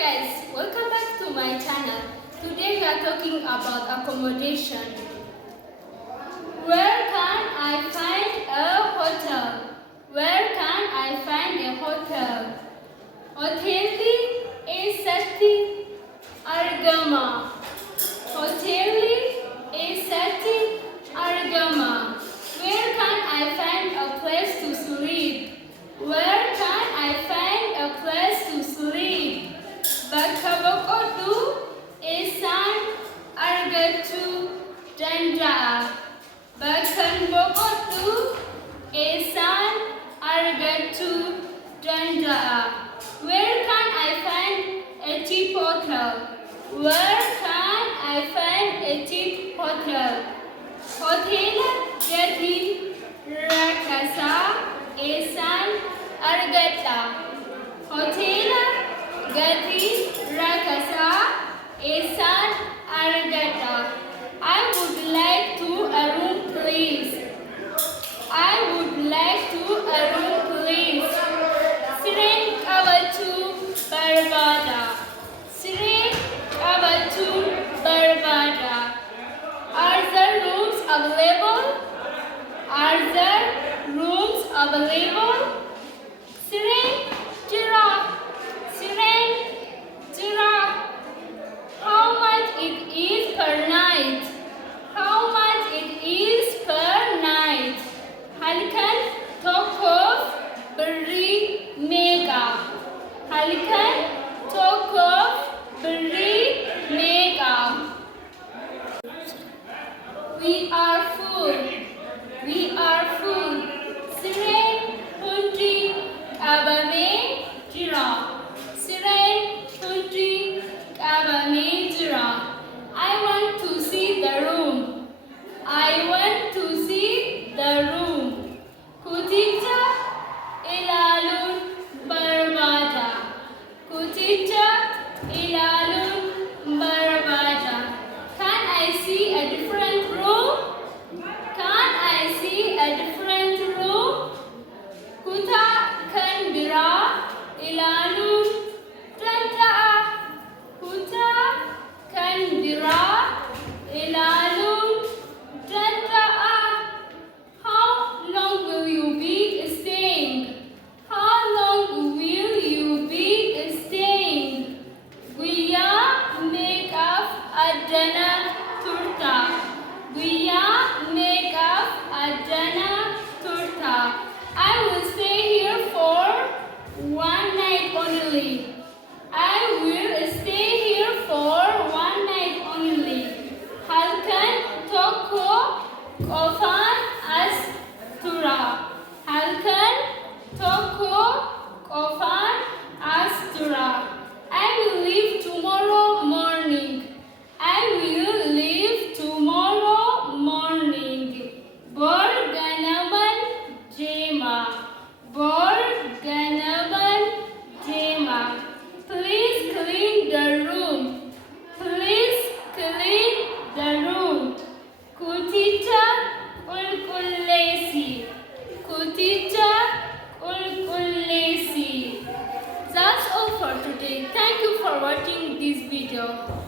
guys, welcome back to my channel. Today we are talking about accommodation. Where can I find a hotel? Where can I find a hotel? Hoteli Esati Argama. Hoteli Esati Argama. Where can I find a place to sleep? Where can I find a place to sleep? Bakabokodu Esan Argatu Danja. Bakanbokodu Esan Argatu Danja. Where can I find a cheap hotel? Where can I find a cheap hotel? Hotel Gati Rakasa Esan Argata. Hotel Gati Rakasa Esan Argata. I would like to a room, please. I would like to a room, please. Siren Kabatu Barbada. Siren Kabatu Barbada. Are there rooms available? Are there rooms available? Siren Jira. Siren Jira. How much it is per night? How much it is per night? Halkan Tokov Beri Mega. Halkan Tokov Beri Mega. We are full. We are full. Siren Hundi Kabame Jira. Siren Hundi Kabame Jira. I want to see the room. I want to see the room. Kutita Ilalun Barbada. Kutita Ilalun Barbada. Can I see a different room? Can I see a different room? Kuta Kandira Ilalun Tanta'a. Kuta Kandira Ilalun Tanta'a. How long will you be staying? How long will you be staying? Guya make up Adana Turta. Guya make up Adana Turta. I will stay here for one night only. I will stay here for one night only. Halkan Toko Kofan Astura. Halkan Toko Kofan Astura. I will leave tomorrow morning. I will leave tomorrow morning. Borganaban Jema. Borganaban Jema. Please clean the room. Please clean the room. Kutita Ulkulesi. Kutita Ulkulesi. That's all for today. Thank you for watching this video.